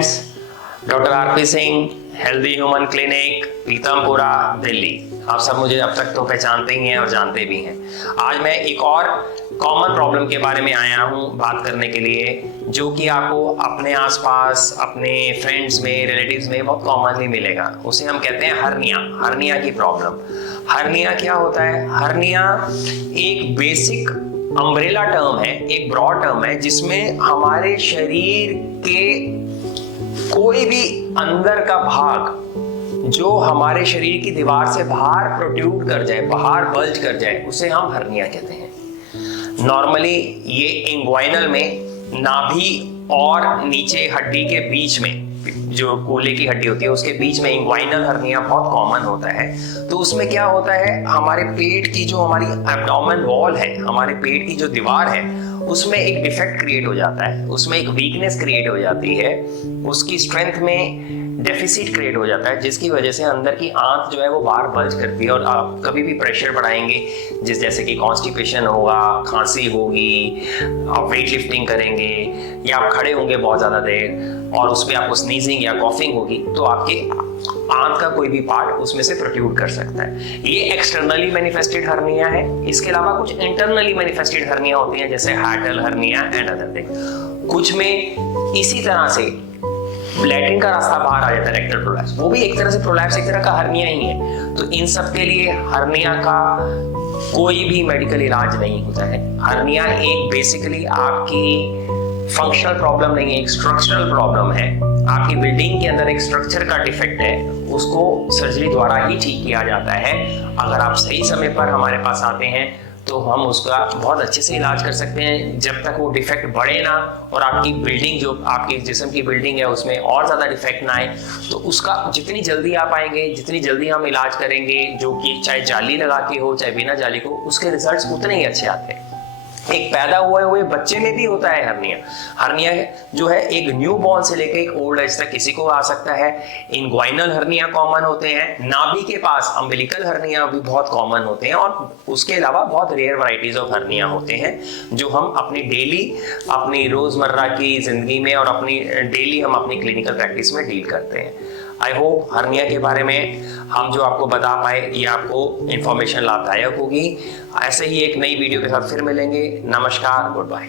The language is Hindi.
Friends, doctor RP Singh, healthy human clinic, Pitampura, Delhi. आप सब मुझे अब तक तो पहचानते ही हैं और जानते भी हैं। आज मैं एक और कॉमन प्रॉब्लम के बारे में आया हूं बात करने के लिए, जो कि आपको अपने आसपास, अपने फ्रेंड्स में, रिलेटिव्स में बहुत कॉमनली मिलेगा। उसे हम कहते हैं हर्निया की प्रॉब्लम। हर्निया क्या होता है? हर्निया एक बेसिक अम्ब्रेला टर्म है, एक ब्रॉड टर्म है, जिसमें हमारे शरीर के कोई भी अंदर का भाग जो हमारे शरीर की दीवार से बाहर प्रोट्रूड कर जाए, बाहर बल्ज कर जाए, उसे हम हर्निया कहते हैं। नॉर्मली ये इंग्वाइनल में नाभि और नीचे हड्डी के बीच में, जो कूल्हे की हड्डी होती है उसके बीच में इंग्वाइनल हर्निया बहुत कॉमन होता है। तो उसमें क्या होता है, हमारे पेट की जो हमारी एब्डोमेन वॉल है, हमारे पेट की जो दीवार है, उसमें एक डिफेक्ट क्रिएट हो जाता है, उसमें एक वीकनेस क्रिएट हो जाती है, उसकी स्ट्रेंथ में डेफिसिट क्रिएट हो जाता है, जिसकी वजह से अंदर की आंत जो है वो बाहर बल्ज करती है। और आप कभी भी प्रेशर बढ़ाएंगे, जैसे कि कॉन्स्टिपेशन होगा, खांसी होगी, आप वेट लिफ्टिंग करेंगे या आप खड़े होंगे बहुत ज़्यादा देर और उस पर आपको स्नीजिंग या कॉफिंग होगी, तो आपके आंत का कोई भी पार्ट उसमें से प्रोट्रूड कर सकता है। ये एक्सटर्नली मैनिफेस्टेड हर्निया है। इसके अलावा कुछ इंटरनली मैनिफेस्टेड हर्निया होती हैं, जैसे हार्टल हर्निया एंड अदर थिंग। कुछ में इसी तरह से लैट्रिन का रास्ता बाहर आ जाता है, रेक्टल प्रोलैप्स, वो भी एक तरह से प्रोलैप्स, एक तरह का हर्निया ही है। तो इन सब के लिए हर्निया का कोई भी मेडिकल इलाज नहीं होता है। हर्निया एक बेसिकली आपकी फंक्शनल प्रॉब्लम नहीं है, एक स्ट्रक्चरल प्रॉब्लम है। आपकी बिल्डिंग के अंदर एक स्ट्रक्चर का डिफेक्ट है, उसको सर्जरी द्वारा ही ठीक किया जाता है। अगर आप सही समय पर हमारे पास आते हैं तो हम उसका बहुत अच्छे से इलाज कर सकते हैं, जब तक वो डिफेक्ट बढ़े ना और आपकी बिल्डिंग, जो आपके जिस्म की बिल्डिंग है, उसमें और ज़्यादा डिफेक्ट ना आए। तो उसका जितनी जल्दी आप आएंगे, जितनी जल्दी हम इलाज करेंगे, जो कि चाहे जाली लगा के हो चाहे बिना जाली को, उसके रिजल्ट्स उतने ही अच्छे आते हैं। एक पैदा हुए बच्चे में भी होता है हर्निया। हर्निया जो है एक न्यू बॉर्न से लेकर एक ओल्ड एज तक किसी को आ सकता है। इंग्वाइनल हर्निया कॉमन होते हैं, नाभि के पास अम्बिलिकल हर्निया भी बहुत कॉमन होते हैं, और उसके अलावा बहुत रेयर वैरायटीज ऑफ हर्निया होते हैं जो हम अपनी रोजमर्रा की जिंदगी में और हम अपनी क्लिनिकल प्रैक्टिस में डील करते हैं। आई होप हर्निया के बारे में हम जो आपको बता पाए ये आपको इन्फॉर्मेशन लाभदायक होगी। ऐसे ही एक नई वीडियो के साथ फिर मिलेंगे। नमस्कार, गुड बाय।